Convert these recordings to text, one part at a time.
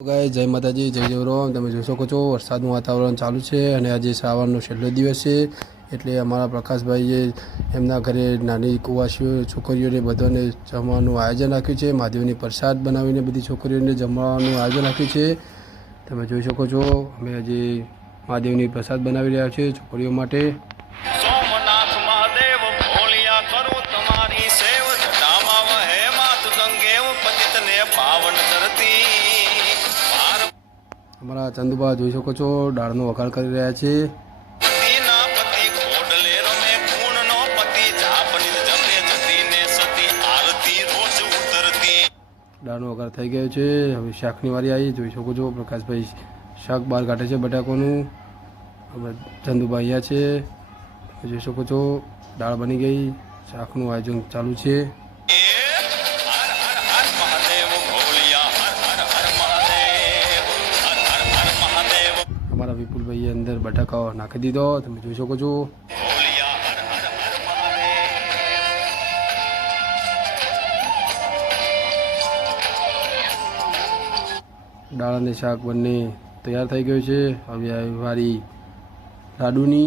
ગાય જય માતાજી, જય જયરામ તમે જોઈ શકો છો, વરસાદનું વાતાવરણ ચાલુ છે અને આજે શ્રાવણનો છેલ્લો દિવસ છે. એટલે અમારા પ્રકાશભાઈએ એમના ઘરે નાની કુવાસીઓ છોકરીઓને બધાને જમવાનું આયોજન રાખ્યું છે. મહાદેવની પ્રસાદ બનાવીને બધી છોકરીઓને જમવાનું આયોજન રાખ્યું છે. તમે જોઈ શકો છો, અમે આજે મહાદેવની પ્રસાદ બનાવી રહ્યા છીએ છોકરીઓ માટે. પાવન મહાદેવ અમારા ચંદુબા જોઈ શકો છો દાળનો વઘાર કરી રહ્યા છે. દાળનો વઘાર થઈ ગયો છે. હવે શાકની વારી આવી જોઈ શકો છો પ્રકાશભાઈ શાક બહાર કાઢે છે બટાકોનું. હવે ચંદુબા અહીંયા છે. જોઈ શકો છો દાળ બની ગઈ. શાકનું આયોજન ચાલુ છે. વિપુલભાઈએ અંદર બટાકાઓ નાખી દીધો. તમે જોઈ શકો છો. દાળ અને શાક બંને તૈયાર થઈ ગયું છે. હવે આવી વારી લાડુની.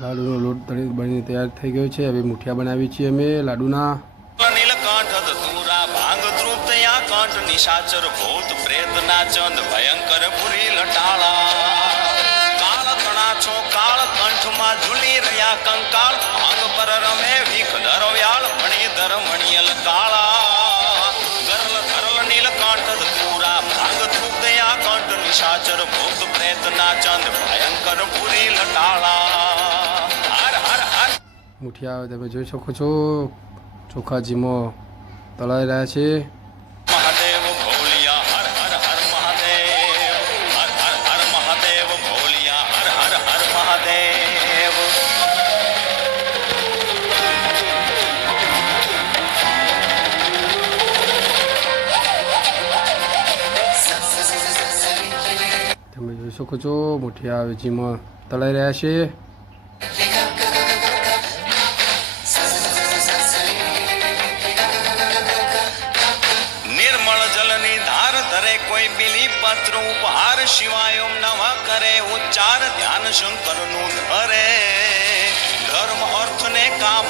લાડુનો લોટ બની તૈયાર થઈ ગયો છે. હવે મુઠિયા બનાવી છીએ અમે લાડુના. કંઠ નિશાચર ભૂત પ્રેત ના ચંદ ભયંકર પુરી લટાળા. કાળ તણા છો, કાળ કંઠમાં ઝૂલી રહ્યા કંકાળ. અંગ પર રમે વિખ ધરવ્યાળ મણી ધર મણિયલ કાળા. ગરલ ધરલ નીલકંઠ ધતુરા ભાંગ દયા કંઠ નિશાચર ભૂત પ્રેત ના ચંદ ભયંકર પુરી લટાળા. મુઠિયા તમે જોઈ શકો છો. ચોખા જીમો તળાઈ રહ્યા છે. તમે જોઈ શકો છો મુઠિયા વેચીમાં તળાઈ રહ્યા છે. પત્ર ઉપહાર શિવાય ઓમ કરે ઉચ્ચાર ધ્યાન શંકરનું ધરે. ધર્મ અર્થ ને કામ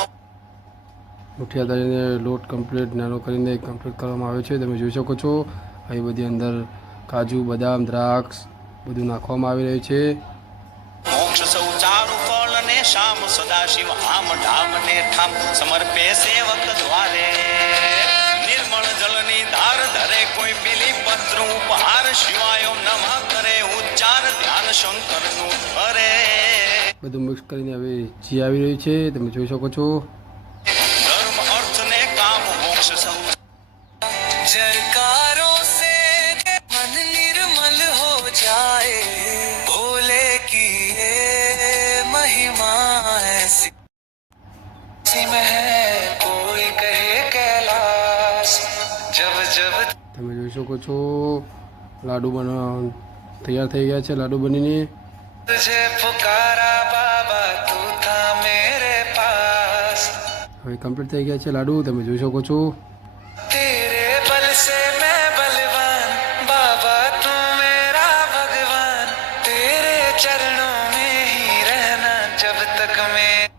મુઠિયા તળીને લોટ કમ્પ્લીટ નાનો કરીને કમ્પ્લીટ કરવામાં આવ્યો છે. તમે જોઈ શકો છો અહીં બધી અંદર કાજુ બદામ દ્રાક્ષ બધું નાખવામાં આવી રહ્યું છે. મોક્ષ સૌ ચારુ ફળ ને શામ સદાશિવ આમ ધામ ને ઠામ સમર્પે સેવક દ્વારે. ઉપહાર શિવાય ઓમ કરે ઉચ્ચાર ધ્યાન શંકરનું ધરે બધું મિક્સ કરીને હવે જી આવી રહ્યું છે, તમે જોઈ શકો છો. તમે જોઈ શકો છો લાડુ બનવા તૈયાર થઈ ગયા છે લાડુ બનીને હવે કમ્પ્લીટ થઈ ગયા છે લાડુ તમે જોઈ શકો છો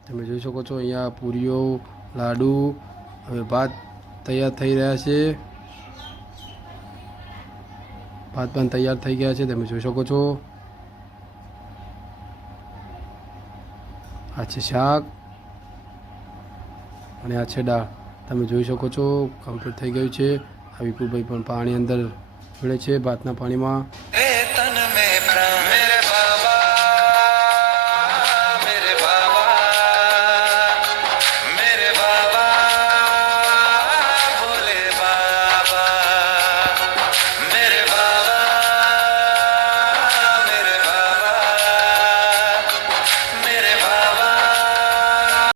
તમે જોઈ શકો છો અહીંયા પૂરીઓ લાડુ હવે ભાત તૈયાર થઈ રહ્યા છે ભાત પણ તૈયાર થઈ ગયા છે, તમે જોઈ શકો છો. આ છે શાક અને આ છે દાળ. તમે જોઈ શકો છો કમ્પ્લીટ થઈ ગયું છે. આ વિપુલભાઈ પણ પાણી અંદર ભીડે છે, ભાતના પાણીમાં.